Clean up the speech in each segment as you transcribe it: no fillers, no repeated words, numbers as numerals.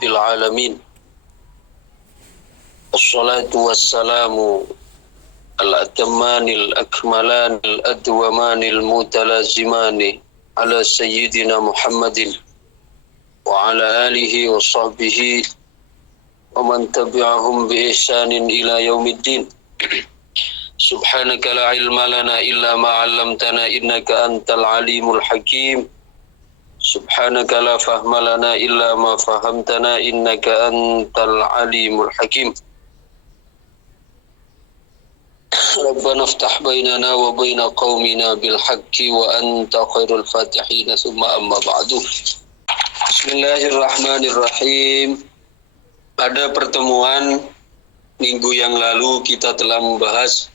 Rabbil Alamin. Assalatu wassalamu al-atammanil akmalanil adwamanil mutalazimani ala sayyidina Muhammadin wa ala alihi wa sahbihi wa man tabi'ahum bi ihsanin ila yaumiddin. Subhanaka la ilma lana illa ma 'allamtana innaka antal alimul hakim. Subhanaka la fahma lana illa ma fahamtana innaka antal alimul hakim. Rabbana iftah bainana wa baina qaumina bil haqqi wa anta khairul fatihin. Summa amma ba'du. Bismillahirrahmanirrahim. Pada pertemuan minggu yang lalu kita telah membahas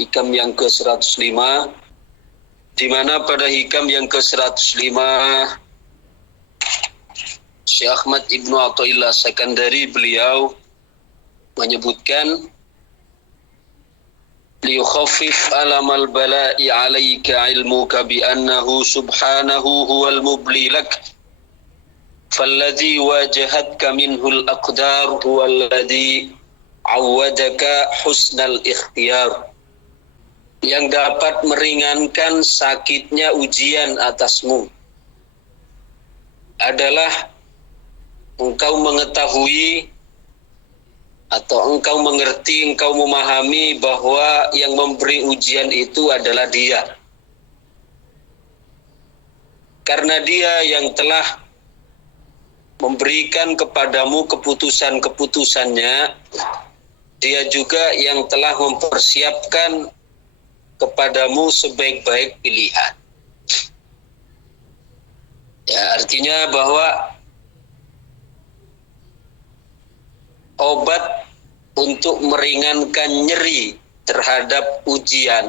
hikam yang ke-105, di mana pada hikam yang ke-105 Syekh Ahmad Ibnu Athaillah Sakandari beliau menyebutkan liyukhaffif alamal bala'i 'alaika 'ilmuka bi annahu subhanahu huwal mubli lak falladhi wajahatka minhul aqdar huwalladhi 'awwadaka husnal ikhtiyar. Yang dapat meringankan sakitnya ujian atasmu adalah engkau mengetahui atau engkau mengerti, engkau memahami bahwa yang memberi ujian itu adalah Dia. Karena Dia yang telah memberikan kepadamu keputusan-keputusannya, Dia juga yang telah mempersiapkan kepadamu sebaik-baik pilihan. Ya, artinya bahwa obat untuk meringankan nyeri terhadap ujian,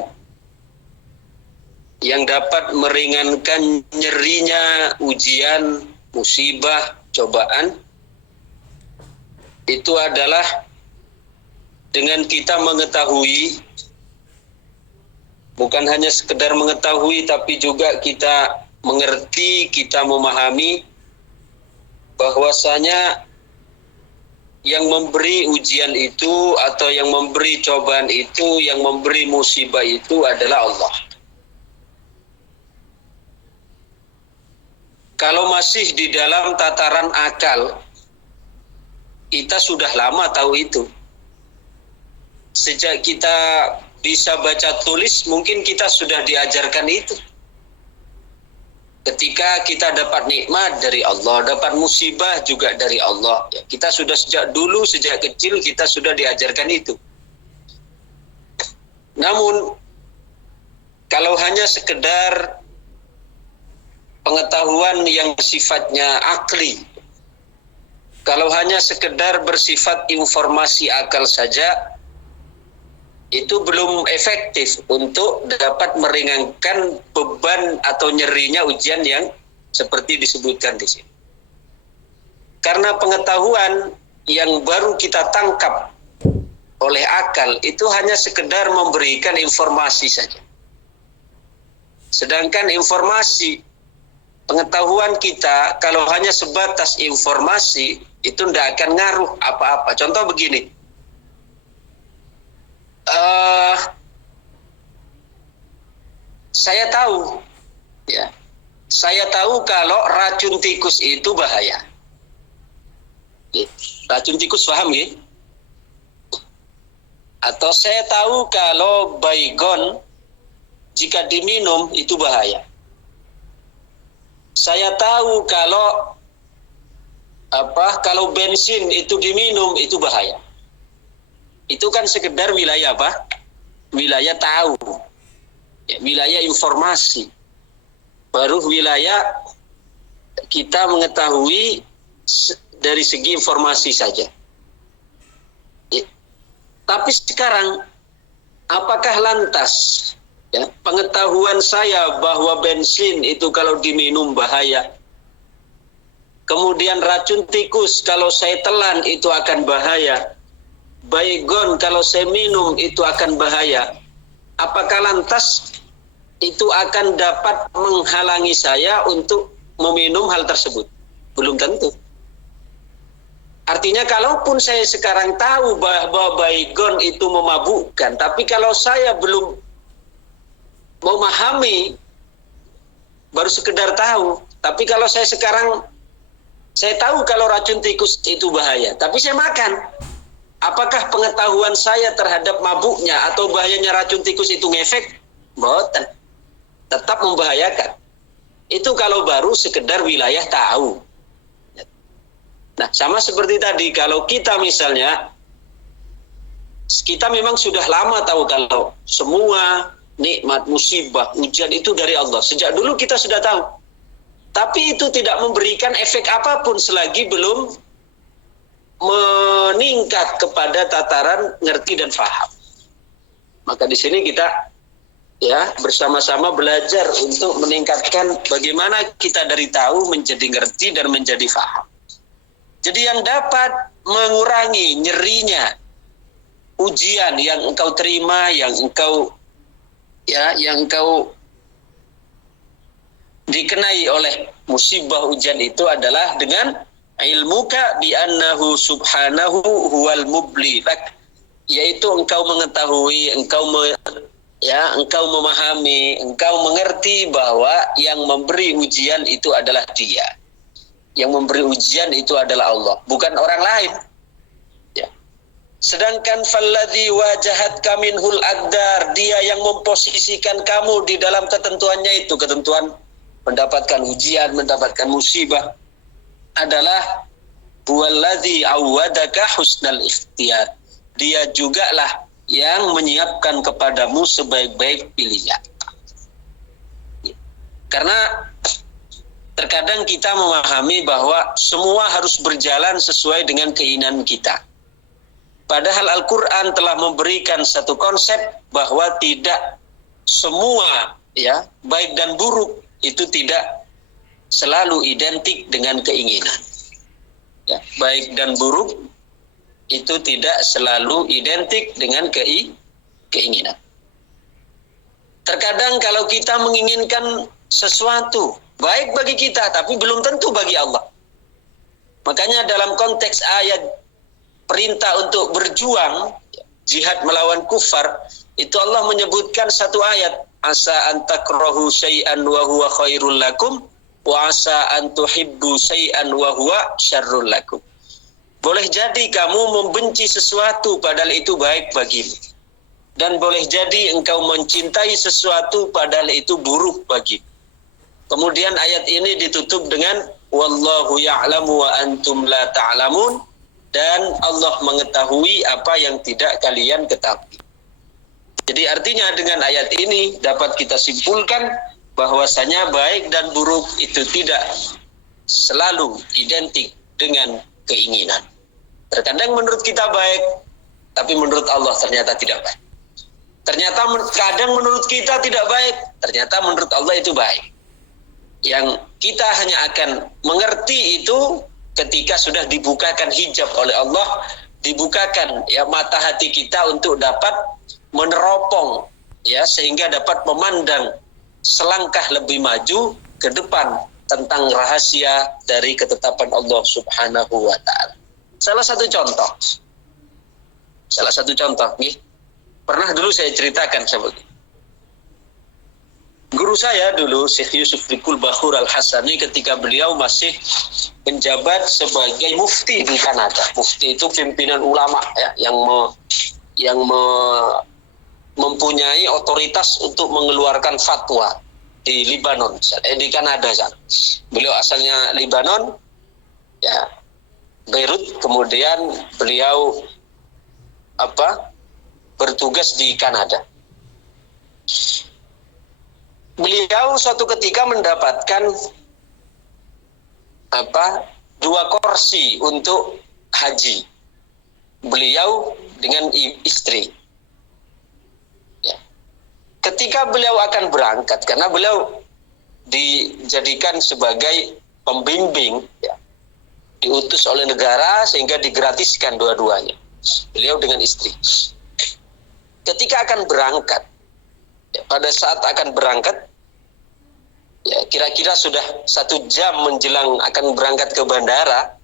yang dapat meringankan nyerinya ujian, musibah, cobaan, itu adalah dengan kita mengetahui, bukan hanya sekedar mengetahui, tapi juga kita mengerti, kita memahami bahwasanya yang memberi ujian itu atau yang memberi cobaan itu, yang memberi musibah itu adalah Allah. Kalau masih di dalam tataran akal, kita sudah lama tahu itu. Sejak kita bisa baca tulis, mungkin kita sudah diajarkan itu. Ketika kita dapat nikmat dari Allah, dapat musibah juga dari Allah, ya, kita sudah sejak dulu, sejak kecil kita sudah diajarkan itu. Namun kalau hanya sekedar pengetahuan yang sifatnya akli, kalau hanya sekedar bersifat informasi akal saja, itu belum efektif untuk dapat meringankan beban atau nyerinya ujian yang seperti disebutkan di sini. Karena pengetahuan yang baru kita tangkap oleh akal itu hanya sekedar memberikan informasi saja. Sedangkan informasi, pengetahuan kita kalau hanya sebatas informasi itu tidak akan ngaruh apa-apa. Contoh begini. Saya tahu kalau racun tikus itu bahaya. Racun tikus, paham ya? Atau saya tahu kalau baygon jika diminum itu bahaya. Saya tahu kalau bensin itu diminum itu bahaya. Itu kan sekedar wilayah apa? Wilayah tahu, ya, wilayah informasi. Baru wilayah kita mengetahui dari segi informasi saja. Ya. Tapi sekarang, apakah lantas ya, pengetahuan saya bahwa bensin itu kalau diminum bahaya, kemudian racun tikus kalau saya telan itu akan bahaya, baygon kalau saya minum itu akan bahaya, apakah lantas itu akan dapat menghalangi saya untuk meminum hal tersebut? Belum tentu. Artinya kalaupun saya sekarang tahu bahwa baygon itu memabukkan, tapi kalau saya belum memahami, baru sekedar tahu. Tapi kalau saya sekarang, saya tahu kalau racun tikus itu bahaya, tapi saya makan. Apakah pengetahuan saya terhadap mabuknya atau bahayanya racun tikus itu ngefek? Boten. Tetap membahayakan. Itu kalau baru sekedar wilayah tahu. Nah, sama seperti tadi, kalau kita misalnya, kita memang sudah lama tahu kalau semua nikmat, musibah, ujian itu dari Allah. Sejak dulu kita sudah tahu. Tapi itu tidak memberikan efek apapun selagi belum meningkat kepada tataran ngerti dan faham. Maka di sini kita bersama-sama belajar untuk meningkatkan bagaimana kita dari tahu menjadi ngerti dan menjadi faham. Jadi yang dapat mengurangi nyerinya ujian yang engkau terima, yang engkau dikenai oleh musibah ujian itu adalah dengan ilmuka bi annahu subhanahu huwal mubli lak, yaitu engkau mengetahui, engkau memahami, engkau mengerti bahwa yang memberi ujian itu adalah Dia. Yang memberi ujian itu adalah Allah, bukan orang lain. Ya. Sedangkan falladzi wajahatka minhul aqdar, Dia yang memposisikan kamu di dalam ketentuannya itu, ketentuan mendapatkan ujian, mendapatkan musibah, adalah huwallazi awwadaka husnal ikhtiyar. Dia jugalah yang menyiapkan kepadamu sebaik-baik pilihan. Karena terkadang kita memahami bahwa semua harus berjalan sesuai dengan keinginan kita. Padahal Al-Quran telah memberikan satu konsep bahwa tidak semua baik dan buruk itu tidak selalu identik dengan keinginan. Ya, baik dan buruk itu tidak selalu identik dengan keinginan. Terkadang kalau kita menginginkan sesuatu baik bagi kita, tapi belum tentu bagi Allah. Makanya dalam konteks ayat perintah untuk berjuang, jihad melawan kufar, itu Allah menyebutkan satu ayat, asa an takrahu syai'an wa huwa khairul lakum, wa asa an tuhibbu syai'an wa huwa syarrul lakum. Boleh jadi kamu membenci sesuatu padahal itu baik bagimu. Dan boleh jadi engkau mencintai sesuatu padahal itu buruk bagimu. Kemudian ayat ini ditutup dengan wallahu ya'lamu wa antum la ta'lamun, dan Allah mengetahui apa yang tidak kalian ketahui. Jadi artinya dengan ayat ini dapat kita simpulkan bahwasanya baik dan buruk itu tidak selalu identik dengan keinginan. Terkadang menurut kita baik, tapi menurut Allah ternyata tidak baik. Ternyata kadang menurut kita tidak baik, ternyata menurut Allah itu baik. Yang kita hanya akan mengerti itu ketika sudah dibukakan hijab oleh Allah, dibukakan mata hati kita untuk dapat meneropong sehingga dapat memandang selangkah lebih maju ke depan tentang rahasia dari ketetapan Allah Subhanahu wa taala. Salah satu contoh nih, pernah dulu saya ceritakan seperti guru saya dulu, Syekh Yusuf Bikul Bahur Al-Hasani, ketika beliau masih menjabat sebagai mufti di Kanada. Mufti itu pimpinan ulama yang mempunyai otoritas untuk mengeluarkan fatwa di Libanon, di Kanada sana. Beliau asalnya Libanon, Beirut, kemudian beliau bertugas di Kanada. Beliau suatu ketika mendapatkan 2 kursi untuk haji. Beliau dengan istri. Ketika beliau akan berangkat, karena beliau dijadikan sebagai pembimbing, diutus oleh negara sehingga digratiskan dua-duanya. Beliau dengan istri. Ketika akan berangkat, pada saat akan berangkat, kira-kira sudah 1 jam menjelang akan berangkat ke bandara,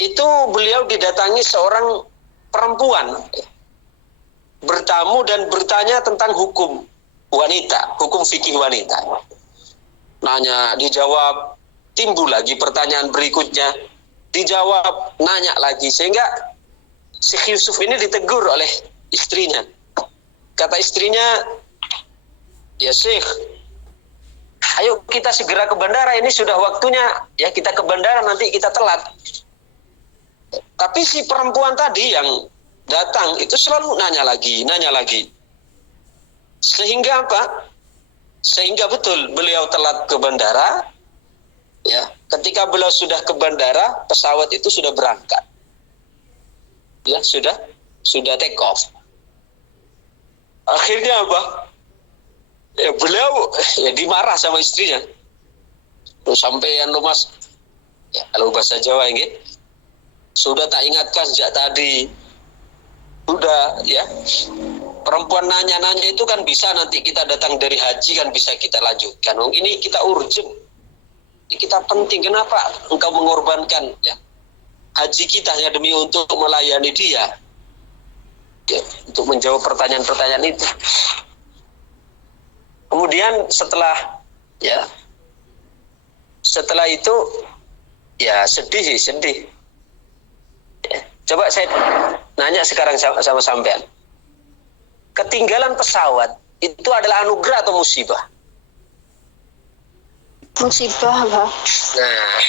itu beliau didatangi seorang perempuan, bertamu dan bertanya tentang hukum wanita, hukum fikih wanita. Nanya, dijawab, timbul lagi pertanyaan berikutnya, dijawab, nanya lagi, sehingga Syekh Yusuf ini ditegur oleh istrinya. Kata istrinya, ya Syekh, ayo kita segera ke bandara, ini sudah waktunya, ya kita ke bandara, nanti kita telat. Tapi si perempuan tadi yang datang itu selalu nanya lagi. Sehingga apa? Sehingga betul beliau telat ke bandara. Ya, ketika beliau sudah ke bandara, pesawat itu sudah berangkat. Ya, sudah take off. Akhirnya apa? Ya, beliau ya dimarah sama istrinya. Tuh sampai yang Mas, ya kalau bahasa Jawa ini, sudah tak ingatkan sejak tadi. Sudah, ya. Perempuan nanya-nanya itu kan bisa nanti kita datang dari haji kan bisa kita lanjutkan. Ini kita urgent. Ini kita penting. Kenapa engkau mengorbankan ya haji kita hanya demi untuk melayani dia? Ya, untuk menjawab pertanyaan-pertanyaan itu. Kemudian setelah itu ya sedih. Ya, coba saya nanya sekarang sama sampean. Ketinggalan pesawat itu adalah anugerah atau musibah? Musibah, Pak. Nah,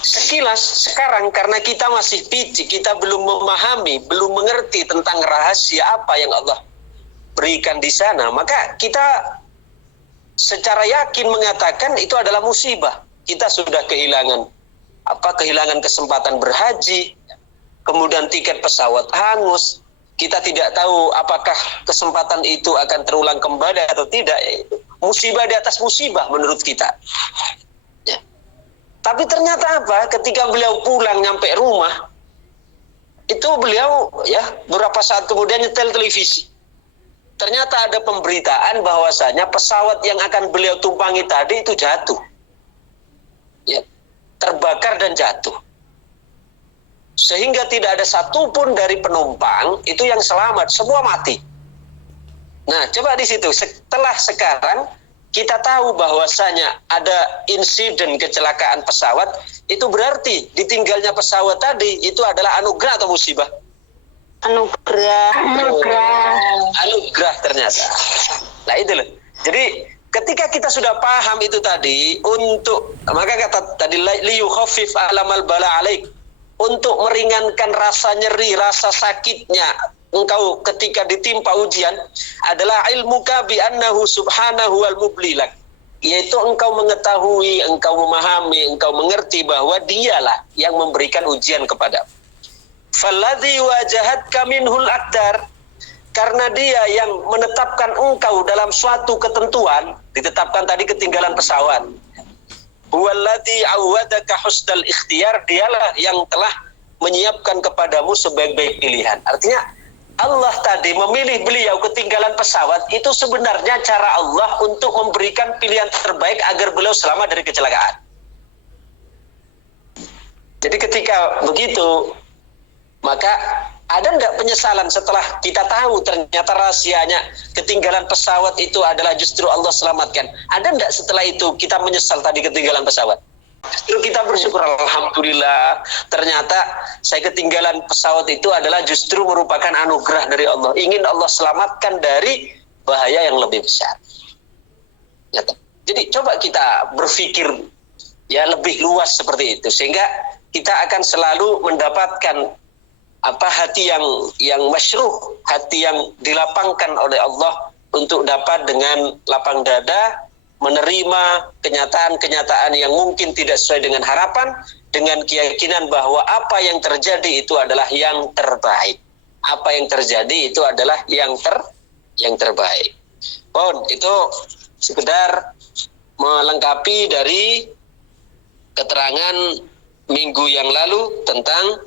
sekilas sekarang karena kita masih picik, kita belum memahami, belum mengerti tentang rahasia apa yang Allah berikan di sana, maka kita secara yakin mengatakan itu adalah musibah. Kita sudah kehilangan kesempatan berhaji, kemudian tiket pesawat hangus. Kita tidak tahu apakah kesempatan itu akan terulang kembali atau tidak. Musibah di atas musibah menurut kita. Ya. Tapi ternyata apa? Ketika beliau pulang nyampe rumah, itu beliau ya beberapa saat kemudian nyetel televisi. Ternyata ada pemberitaan bahwasanya pesawat yang akan beliau tumpangi tadi itu jatuh. Ya, terbakar dan jatuh. Sehingga tidak ada satupun dari penumpang itu yang selamat, semua mati. Nah, coba di situ. Setelah sekarang kita tahu bahwasanya ada insiden kecelakaan pesawat, itu berarti ditinggalnya pesawat tadi itu adalah anugerah atau musibah? Anugerah. Anugerah ternyata. Nah itu loh. Jadi ketika kita sudah paham itu tadi, maka kata tadi liyukhaffif alamal bala alaik, untuk meringankan rasa nyeri, rasa sakitnya engkau ketika ditimpa ujian adalah ilmuka bi annahu subhanahu wal mublilak, yaitu engkau mengetahui, engkau memahami, engkau mengerti bahwa dialah yang memberikan ujian kepadamu. Falladhi wajahatka minhul aqdar, karena dia yang menetapkan engkau dalam suatu ketentuan, ditetapkan tadi ketinggalan pesawat. Huwallazi awwadaka husnal ikhtiyar, dialah yang telah menyiapkan kepadamu sebaik-baik pilihan. Artinya Allah tadi memilih beliau ketinggalan pesawat, itu sebenarnya cara Allah untuk memberikan pilihan terbaik agar beliau selamat dari kecelakaan. Jadi ketika begitu, maka ada enggak penyesalan setelah kita tahu ternyata rahasianya ketinggalan pesawat itu adalah justru Allah selamatkan? Ada enggak setelah itu kita menyesal tadi ketinggalan pesawat? Justru kita bersyukur, alhamdulillah ternyata saya ketinggalan pesawat itu adalah justru merupakan anugerah dari Allah. Ingin Allah selamatkan dari bahaya yang lebih besar. Jadi coba kita berpikir ya lebih luas seperti itu, sehingga kita akan selalu mendapatkan hati yang masyruh, hati yang dilapangkan oleh Allah untuk dapat dengan lapang dada menerima kenyataan-kenyataan yang mungkin tidak sesuai dengan harapan, dengan keyakinan bahwa apa yang terjadi itu adalah yang terbaik. Apa yang terjadi itu adalah yang terbaik. Itu sekedar melengkapi dari keterangan minggu yang lalu tentang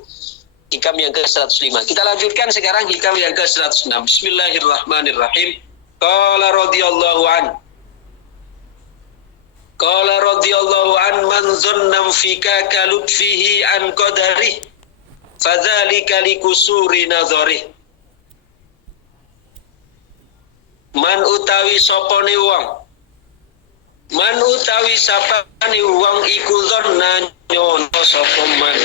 hikam yang ke-105. Kita lanjutkan sekarang hikam yang ke-106. Bismillahirrahmanirrahim. Qala radhiyallahu an. Qala radhiyallahu an man dhanna fika ka lutfihi an qadari fadzalika likusuri nazari. Man utawi sapane wong, man utawi sapane wong iku dhanna nyono sapa man.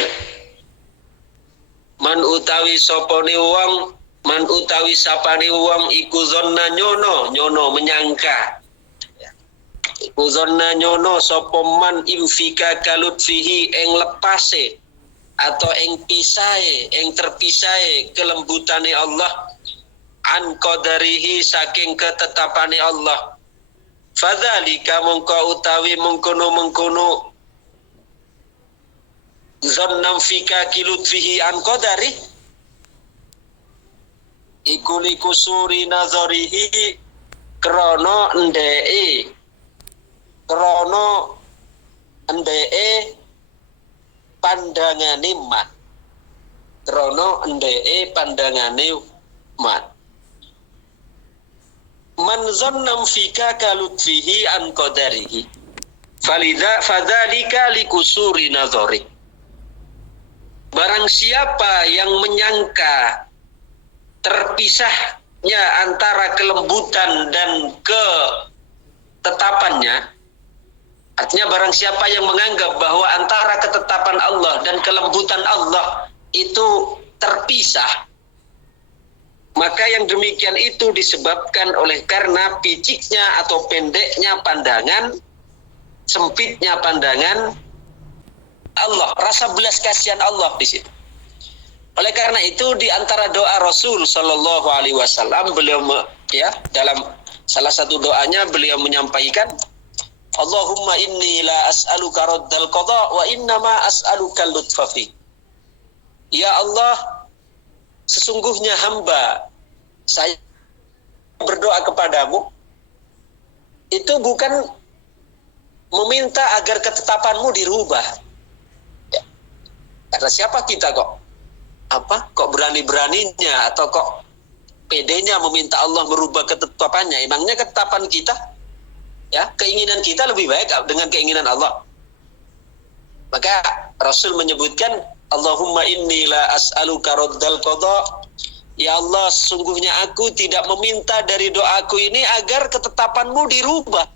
Man utawi sapane wong, man utawi sapane wong iku dhanna nyono menyangka. Iku dhanna nyono sapa man imfika kalutfihi ing lepase atau ing pisahe, ing terpisahe kelembutane Allah an qadarihi saking ketetapane Allah. Fadzalika mongko utawi mengkono zannam fika kilutfihi an qadari iku likusuri nazarihi krana ndeke pandangane man. Krana ndeke pandangane man. Man zannam fika kalutfihi an qadarihi fadzalika likusuri nazari. Barang siapa yang menyangka terpisahnya antara kelembutan dan ketetapannya, artinya barang siapa yang menganggap bahwa antara ketetapan Allah dan kelembutan Allah itu terpisah, maka yang demikian itu disebabkan oleh karena piciknya atau pendeknya pandangan, sempitnya pandangan Allah, rasa belas kasihan Allah di situ. Oleh karena itu di antara doa Rasul Shallallahu Alaihi Wasallam beliau dalam salah satu doanya beliau menyampaikan, Allahumma inni la as'aluka raddal qada wa innama as'aluka lutfa fi. Ya Allah, sesungguhnya hamba saya berdoa kepadamu itu bukan meminta agar ketetapanmu dirubah. Ya. Karena siapa kita kok berani-beraninya atau kok pedenya meminta Allah merubah ketetapannya? Emangnya ketetapan kita, ya, keinginan kita lebih baik dengan keinginan Allah? Maka Rasul menyebutkan, Allahumma inni la as'aluka raddal qada. Ya Allah, sungguhnya aku tidak meminta dari doaku ini agar ketetapanmu dirubah.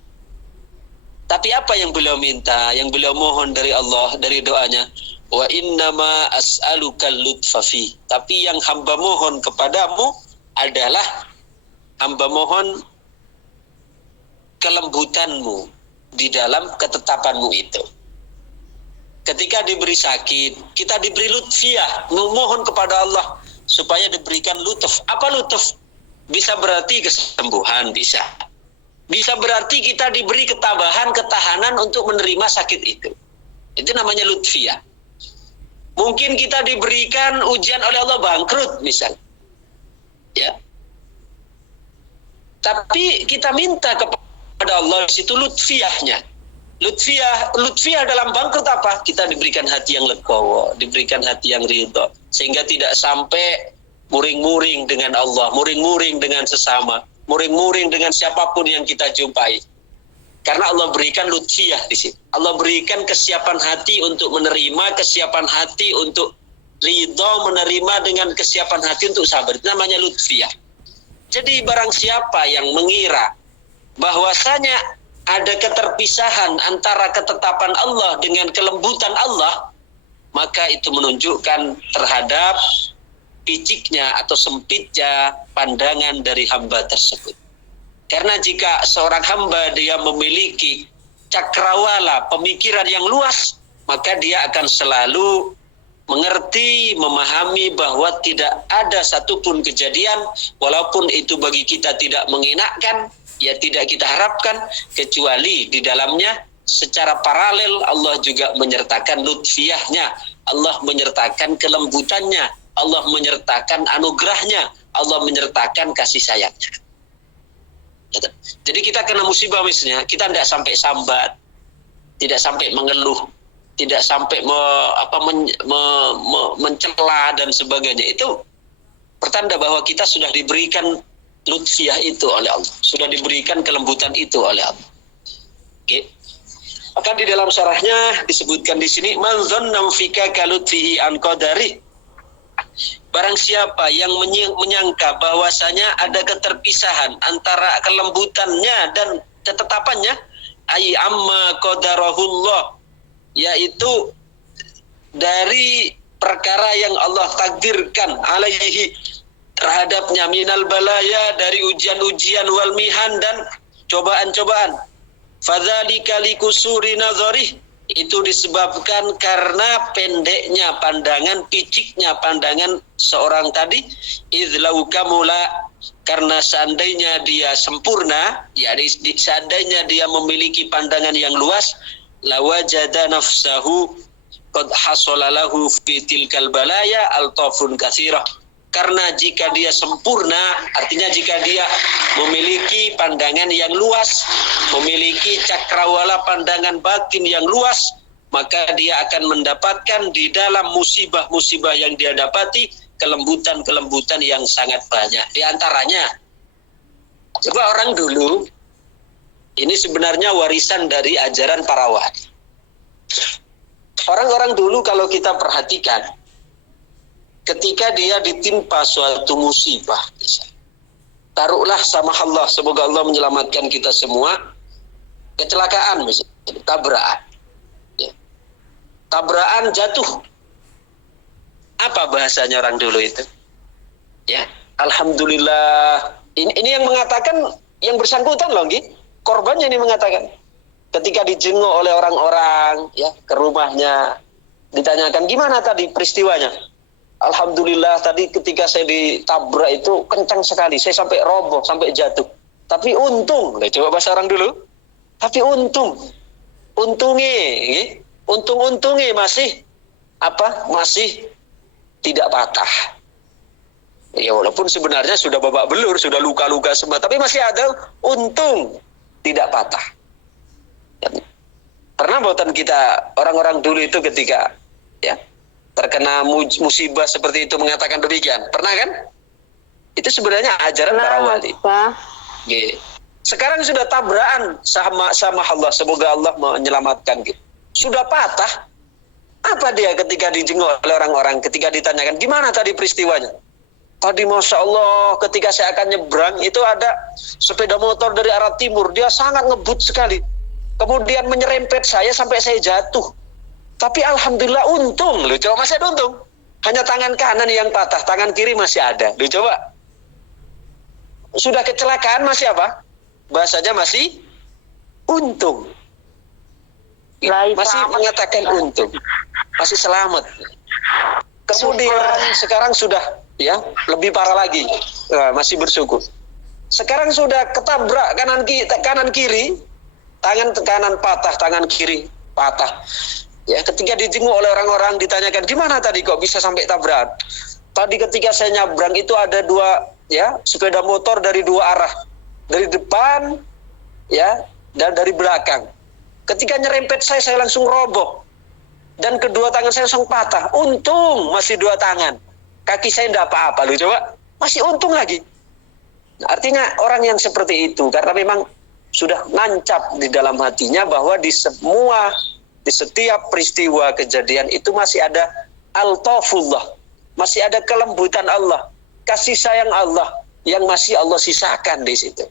Tapi apa yang beliau minta, yang beliau mohon dari Allah, dari doanya? Wa innama as'aluka lutfa fi. Tapi yang hamba mohon kepadamu adalah hamba mohon kelembutanmu di dalam ketetapanmu itu. Ketika diberi sakit, kita diberi lutfiyah, memohon kepada Allah supaya diberikan lutf. Apa lutf? Bisa berarti kesembuhan, bisa. Bisa berarti kita diberi ketabahan, ketahanan untuk menerima sakit itu. Itu namanya lutfiyah. Mungkin kita diberikan ujian oleh Allah bangkrut misalnya. Ya. Tapi kita minta kepada Allah di situ lutfiyahnya. Lutfiyah dalam bangkrut apa? Kita diberikan hati yang legowo, diberikan hati yang ridho, sehingga tidak sampai muring-muring dengan Allah, muring-muring dengan sesama, muring-muring dengan siapapun yang kita jumpai. Karena Allah berikan lutfiyah di sini. Allah berikan kesiapan hati untuk menerima, kesiapan hati untuk ridho, menerima dengan kesiapan hati untuk sabar. Itu namanya lutfiyah. Jadi barang siapa yang mengira bahwasanya ada keterpisahan antara ketetapan Allah dengan kelembutan Allah, maka itu menunjukkan terhadap piciknya atau sempitnya pandangan dari hamba tersebut. Karena jika seorang hamba dia memiliki cakrawala, pemikiran yang luas, maka dia akan selalu mengerti, memahami bahwa tidak ada satupun kejadian, walaupun itu bagi kita tidak mengenakkan, ya tidak kita harapkan, kecuali di dalamnya secara paralel Allah juga menyertakan lutfiyahnya, Allah menyertakan kelembutannya, Allah menyertakan anugerahnya, Allah menyertakan kasih sayangnya. Jadi kita kena musibah misalnya, kita tidak sampai sambat, tidak sampai mengeluh, tidak sampai mencela dan sebagainya. Itu pertanda bahwa kita sudah diberikan lutfiyah itu oleh Allah, sudah diberikan kelembutan itu oleh Allah. Oke. Al-Ghazali dalam syarahnya disebutkan di sini, man dhanna fika kalutfihi an qadari. Barang siapa yang menyangka bahwasanya ada keterpisahan antara kelembutannya dan ketetapannya, ai amma qadarahullah, yaitu dari perkara yang Allah takdirkan alaihi terhadapnya, minal balaya, dari ujian-ujian, wal mihan, dan cobaan-cobaan. Fadzalika likusuri nazarih, itu disebabkan karena pendeknya pandangan, piciknya pandangan seorang tadi. Izlau kamula, karena seandainya dia sempurna, yakni seandainya dia memiliki pandangan yang luas, lawajada nafsahu qad hasolalahu fi tilkal balaya altafun katsirah. Karena jika dia sempurna, artinya jika dia memiliki pandangan yang luas, memiliki cakrawala pandangan batin yang luas, maka dia akan mendapatkan di dalam musibah-musibah yang dia dapati kelembutan-kelembutan yang sangat banyak. Di antaranya, coba orang dulu, ini sebenarnya warisan dari ajaran para wali. Orang-orang dulu kalau kita perhatikan, ketika dia ditimpa suatu musibah, taruhlah sama Allah, semoga Allah menyelamatkan kita semua, kecelakaan misalnya, tabrakan, ya. Tabrakan, jatuh, apa bahasanya orang dulu itu? Ya, alhamdulillah. Ini yang mengatakan yang bersangkutan loh, korbannya ini mengatakan. Ketika dijenguk oleh orang-orang, ya, ke rumahnya, ditanyakan gimana tadi peristiwanya. Alhamdulillah tadi ketika saya ditabrak itu kencang sekali, saya sampai roboh, sampai jatuh. Tapi untung, coba bahasa orang dulu. Tapi untungnya masih masih tidak patah. Ya walaupun sebenarnya sudah babak belur, sudah luka-luka semua, tapi masih ada untung tidak patah. Pernah buatan kita orang-orang dulu itu ketika ya terkena musibah seperti itu mengatakan demikian, pernah kan? Itu sebenarnya ajaran para wali. Sekarang sudah tabrakan sama Allah, semoga Allah menyelamatkan gitu. Sudah patah, apa dia ketika dijenguk oleh orang-orang, ketika ditanyakan gimana tadi peristiwanya? Tadi Masya Allah ketika saya akan nyebrang itu ada sepeda motor dari arah timur, dia sangat ngebut sekali, kemudian menyerempet saya sampai saya jatuh. Tapi alhamdulillah untung, lu coba masih ada untung. Hanya tangan kanan yang patah, tangan kiri masih ada. Lu coba. Sudah kecelakaan masih apa? Bahasanya masih untung. Masih mengatakan untung. Masih selamat. Kemudian sekarang sudah ya lebih parah lagi. Masih bersyukur. Sekarang sudah ketabrak kanan kiri, tangan kanan patah, tangan kiri patah. Ya, ketika dijenguk oleh orang-orang ditanyakan gimana tadi kok bisa sampai tabrak? Tadi ketika saya nyabrang itu ada dua ya sepeda motor dari dua arah, dari depan ya dan dari belakang. Ketika nyerempet saya langsung roboh dan kedua tangan saya langsung patah. Untung masih dua tangan, kaki saya tidak apa-apa. Lu coba, masih untung lagi. Nah, artinya orang yang seperti itu karena memang sudah nancap di dalam hatinya bahwa di setiap peristiwa kejadian itu masih ada al-tafullah, masih ada kelembutan Allah, kasih sayang Allah yang masih Allah sisakan di situ.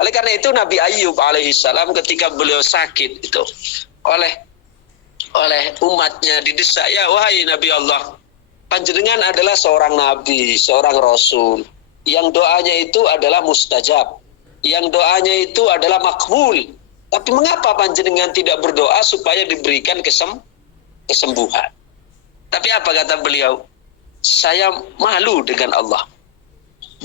Oleh karena itu Nabi Ayyub alaihissalam ketika beliau sakit itu oleh umatnya didesak, ya wahai Nabi Allah, panjenengan adalah seorang nabi, seorang rasul yang doanya itu adalah mustajab, yang doanya itu adalah makbul. Tapi mengapa panjenengan tidak berdoa supaya diberikan kesembuhan? Tapi apa kata beliau? Saya malu dengan Allah.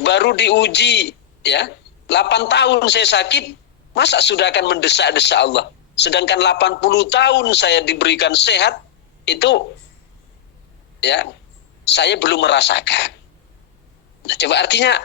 Baru diuji ya, 8 tahun saya sakit, masa sudah akan mendesak-desak Allah? Sedangkan 80 tahun saya diberikan sehat, itu ya saya belum merasakan. Nah, coba artinya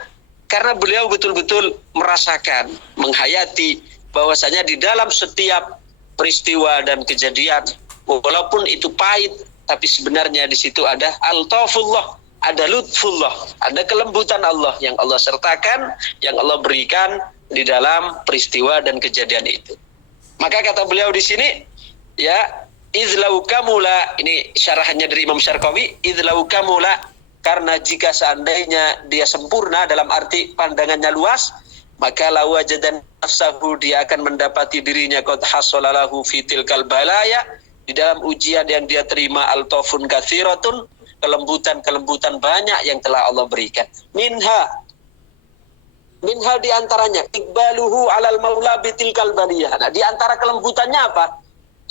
karena beliau betul-betul merasakan, menghayati bahwasanya di dalam setiap peristiwa dan kejadian, walaupun itu pahit, tapi sebenarnya di situ ada al-tafullah, ada lutfullah, ada kelembutan Allah yang Allah sertakan, yang Allah berikan di dalam peristiwa dan kejadian itu. Maka kata beliau di sini, ya, izlau kamula, ini syarahannya dari Imam Syarqawi, izlau kamula, karena jika seandainya dia sempurna dalam arti pandangannya luas, maka la wajadan nafsahu, dia akan mendapati dirinya qad hasalalahu fi tilkal balaya, di dalam ujian yang dia terima altafun katsiratun, kelembutan-kelembutan banyak yang telah Allah berikan. Minha diantaranya iqbaluhu alal maula bitilkal baliyah. Nah, diantara kelembutannya apa?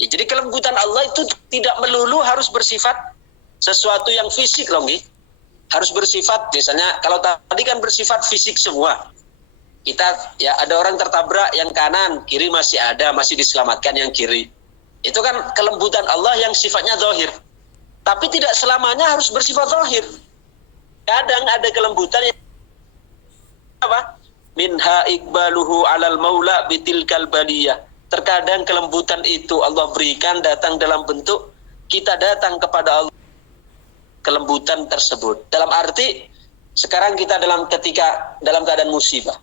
Ya, jadi kelembutan Allah itu tidak melulu harus bersifat sesuatu yang fisik loh, nih. Harus bersifat, misalnya kalau tadi kan bersifat fisik semua. Kita ya ada orang tertabrak yang kanan, kiri masih ada, masih diselamatkan yang kiri. Itu kan kelembutan Allah yang sifatnya zahir. Tapi tidak selamanya harus bersifat zahir. Kadang ada kelembutan yang apa? Minha iqbaluhu alal maula bitilkal baliyah. Terkadang kelembutan itu Allah berikan datang dalam bentuk kita datang kepada Allah kelembutan tersebut. Dalam arti sekarang kita dalam keadaan musibah.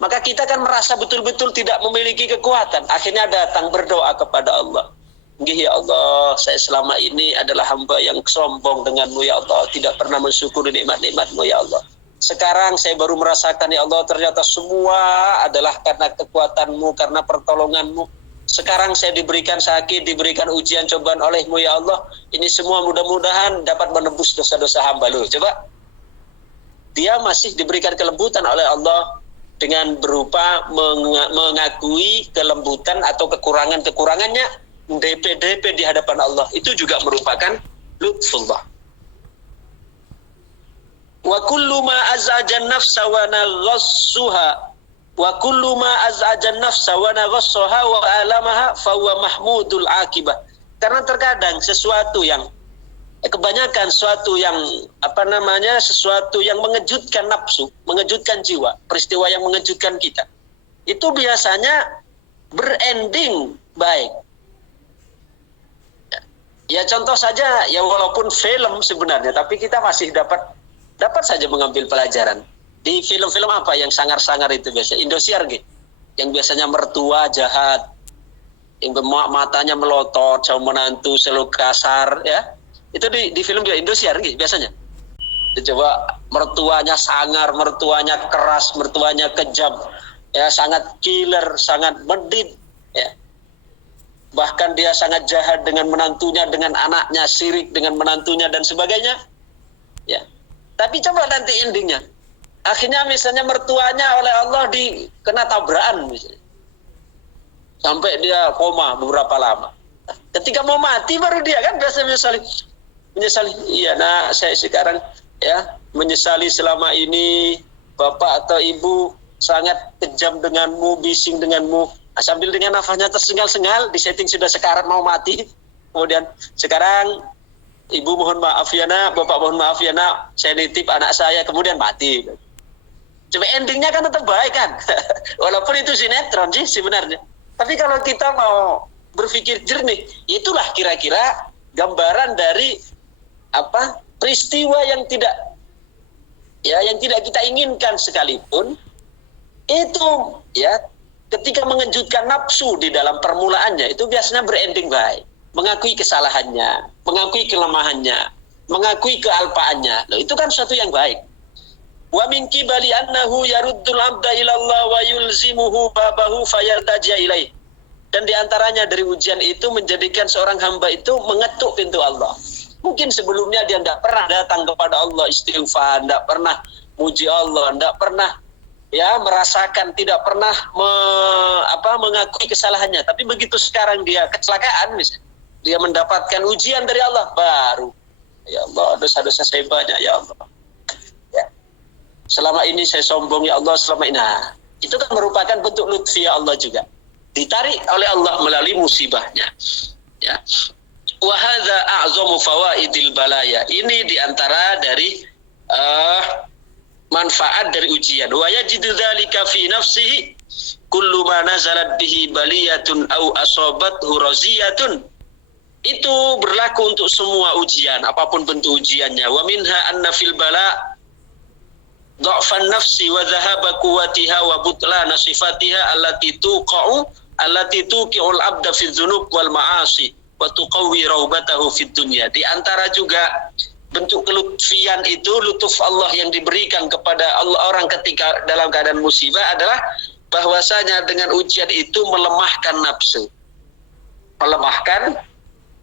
Maka kita kan merasa betul-betul tidak memiliki kekuatan. Akhirnya datang berdoa kepada Allah. Nggih ya Allah, saya selama ini adalah hamba yang sombong denganmu ya Allah. Tidak pernah mensyukuri nikmat-nikmatmu ya Allah. Sekarang saya baru merasakan ya Allah, ternyata semua adalah karena kekuatanmu, karena pertolonganmu. Sekarang saya diberikan sakit, diberikan ujian, cobaan olehmu ya Allah. Ini semua mudah-mudahan dapat menebus dosa-dosa hamba lu. Coba. Dia masih diberikan kelembutan oleh Allah dengan berupa mengakui kelembutan atau kekurangan-kekurangannya, DP-DP di hadapan Allah. Itu juga merupakan lutfullah. Wa kullu ma az'ajan nafsa wa naghassuha wa kullu ma az'ajan nafsa wa naghassaha wa alamaha fa huwa mahmudul akibah. Karena terkadang sesuatu yang kebanyakan sesuatu yang sesuatu yang mengejutkan nafsu, mengejutkan jiwa, peristiwa yang mengejutkan kita, itu biasanya berending baik. Ya contoh saja, ya walaupun film sebenarnya, tapi kita masih dapat saja mengambil pelajaran. Di film-film apa yang sangar-sangar itu biasa, Indosiar gitu, yang biasanya mertua jahat, yang matanya melotot, sama menantu selalu kasar, ya. Itu di film juga Indosiar gitu biasanya. Coba mertuanya sangar, mertuanya keras, mertuanya kejam, ya sangat killer, sangat medit, ya. Bahkan dia sangat jahat dengan menantunya, dengan anaknya, syirik dengan menantunya dan sebagainya. Ya. Tapi coba nanti endingnya. Akhirnya misalnya mertuanya oleh Allah kena tabrakan misalnya. Sampai dia koma beberapa lama. Ketika mau mati baru dia kan biasa menyesali. Iya nak, saya sekarang ya menyesali selama ini bapak atau ibu sangat kejam denganmu, bising denganmu. Sambil dengan nafasnya tersengal-sengal, disetting sudah sekarat mau mati. Kemudian sekarang ibu mohon maaf ya nak, bapak mohon maaf ya nak, saya nitip anak saya, kemudian mati. Cuma endingnya kan tetap baik kan. Walaupun itu sinetron sih sebenarnya. Tapi kalau kita mau berpikir jernih, itulah kira-kira gambaran dari peristiwa yang tidak kita inginkan sekalipun, itu ya ketika mengejutkan nafsu di dalam permulaannya, itu biasanya berending baik. Mengakui kesalahannya, mengakui kelemahannya, mengakui kealpaannya. Loh, itu kan suatu yang baik. Wa min qibali annahu yaruddul 'abda ila Allah wa yulzimuhu babahu fayartaja ilaih. Dan diantaranya dari ujian itu menjadikan seorang hamba itu mengetuk pintu Allah. Mungkin sebelumnya dia tidak pernah datang kepada Allah istighfar, tidak pernah muji Allah, tidak pernah merasakan, tidak pernah mengakui kesalahannya. Tapi begitu sekarang dia kecelakaan misalnya, dia mendapatkan ujian dari Allah, baru ya Allah, dosa-dosa saya banyak ya Allah. Ya. Selama ini saya sombong ya Allah, selama ini. Nah, itu kan merupakan bentuk lutfi Allah juga. Ditarik oleh Allah melalui musibahnya. Ya. Wa hadza a'zamu fawaidil balaya. Ini diantara dari manfaat dari ujian. Wa yajidu dzalika fi nafsihi kullu ma nazalat bihi baliyatun aw asabathu raziyatun. Itu berlaku untuk semua ujian, apapun bentuk ujiannya. Wa minha anna fil bala dha'fan nafsi wa dhahaba quwwatiha wa butlana sifatiha allati tuqa'u allati tuqi'ul 'abda fi dzunub wal ma'asi wa tuqawwi raubatahu fid dunya. Di antara juga bentuk kelutfian itu, lutuf Allah yang diberikan kepada orang ketika dalam keadaan musibah adalah bahwasanya dengan ujian itu melemahkan nafsu. Melemahkan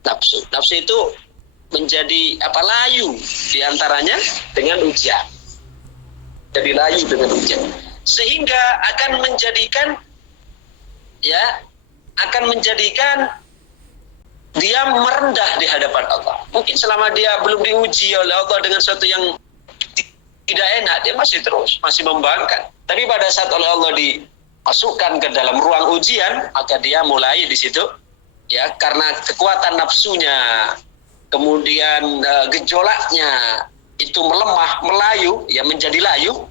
nafsu. Nafsu itu menjadi layu di antaranya dengan ujian. Jadi layu dengan ujian. Sehingga akan menjadikan dia merendah di hadapan Allah. Mungkin selama dia belum diuji oleh Allah dengan sesuatu yang tidak enak, dia masih membangkang. Tapi pada saat oleh Allah dimasukkan ke dalam ruang ujian, maka dia mulai di situ, ya, karena kekuatan nafsunya, kemudian gejolaknya itu melemah, melayu, ya, menjadi layu,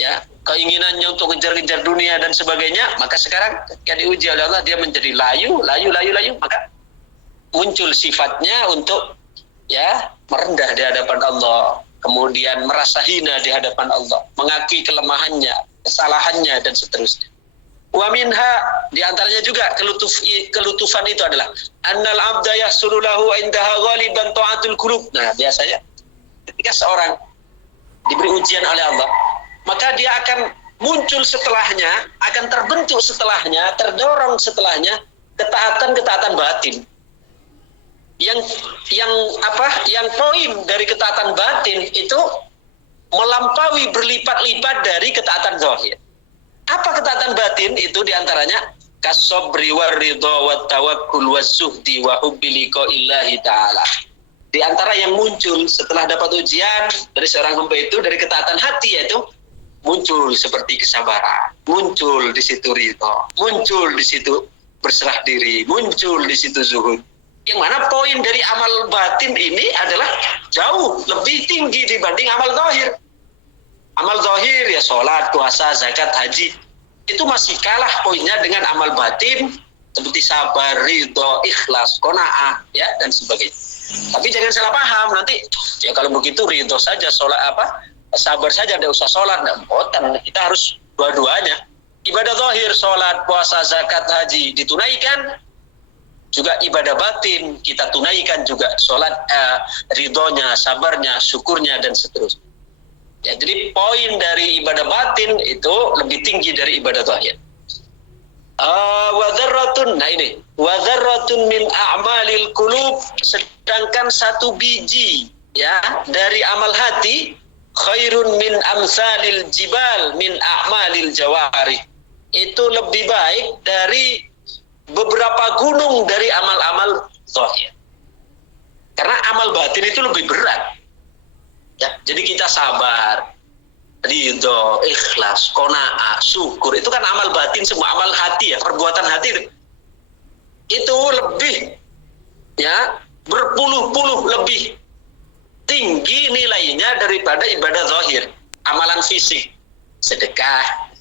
ya, keinginannya untuk ngejar-ngejar dunia dan sebagainya, maka sekarang ketika diuji oleh Allah dia menjadi layu, maka muncul sifatnya untuk, ya, merendah di hadapan Allah, kemudian merasa hina di hadapan Allah, mengakui kelemahannya, kesalahannya dan seterusnya. Wa minha, di antaranya juga kelutufan itu adalah annal abda yahsulu lahu indaha ghaliban ta'atul qulub. Nah, biasanya ketika seorang diberi ujian oleh Allah, maka dia akan muncul setelahnya, akan terbentuk setelahnya, terdorong setelahnya ketaatan batin. Yang poin dari ketaatan batin itu melampaui berlipat-lipat dari ketaatan zahir. Apa ketaatan batin itu? Diantaranya kasobri war ridho wat tawakkul wazuhdi wa hubbi liqa'illahi ta'ala. Di antara yang muncul setelah dapat ujian dari seorang hamba itu, dari ketaatan hati, yaitu muncul seperti kesabaran, muncul di situ ridho, muncul di situ berserah diri, muncul di situ zuhud. Yang mana poin dari amal batin ini adalah jauh lebih tinggi dibanding amal zahir. Amal zahir, ya, sholat, puasa, zakat, haji, itu masih kalah poinnya dengan amal batin seperti sabar, ridho, ikhlas, qanaah, ya, dan sebagainya. Tapi jangan salah paham nanti, ya, kalau begitu ridho saja, sholat sabar saja, tidak usah sholat, tidak important. Kita harus dua-duanya. Ibadah zahir, sholat, puasa, zakat, haji ditunaikan, juga ibadah batin kita tunaikan juga, sholat, ridhonya, sabarnya, syukurnya dan seterusnya. Ya, jadi poin dari ibadah batin itu lebih tinggi dari ibadah zahir. Wadzarratun, nah ini wadzarratun min a'malil qulub, sedangkan satu biji, ya, dari amal hati khairun min amsalil jibal min a'malil jawari, itu lebih baik dari beberapa gunung dari amal-amal zahir. Karena amal batin itu lebih berat, ya, jadi kita sabar, ridho, ikhlas, qanaah, syukur, itu kan amal batin semua, amal hati, ya, perbuatan hati itu lebih, ya, berpuluh-puluh lebih tinggi nilainya daripada ibadah zahir, amalan fisik, sedekah,